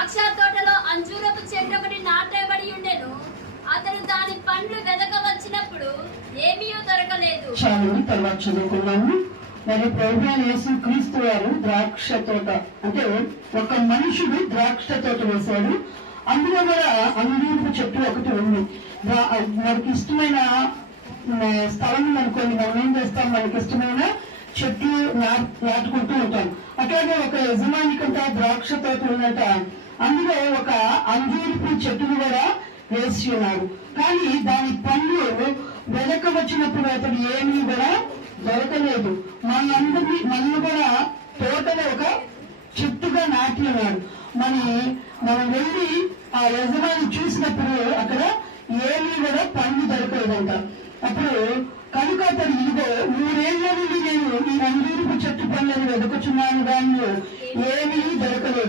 ద్రాక్ష తోటలో అంజూరపు చెట్టు ఒకటి నాటబడి ఉండెను. అతను దాని పండ్లు వెదక వచ్చినప్పుడు ఏమీ దొరకలేదు. చాలు, తర్వాత చదువుకున్నాము. మరి ప్రభువైన యేసుక్రీస్తు వారు ద్రాక్ష తోట, అంటే ఒక మనుషుడు ద్రాక్ష తోట వేశాడు. అందులో కూడా అంజూరపు చెట్టు ఒకటి ఉంది. మనకి ఇష్టమైన స్థలం అనుకోండి, మనం ఏం చేస్తాం, మనకి ఇష్టమైన చెట్లు నాటుకుంటూ ఉంటాం. అట్లాగే ఒక యజమానికంట ద్రాక్ష తోట ఉందంట. అందులో ఒక అంజూరపు చెట్టును కూడా వేసి ఉన్నారు. కానీ దాని పండ్లు వెనక వచ్చినప్పుడు అతడు ఏమీ కూడా దొరకలేదు. మనల్ని కూడా తోటలో ఒక చెట్టుగా నాటి ఉన్నాడు. మనం వెళ్ళి ఆ యజమాని చూసినప్పుడు అక్కడ ఏమీ కూడా పండు దొరకలేదంట. అప్పుడు కనుక అతడు ఇదిగో 3 ఏళ్ల నుండి నేను ఈ అంజూరపు చెట్టు పండ్లను వెతుకుచున్నాను, దాన్ని ఏమీ దొరకలేదు.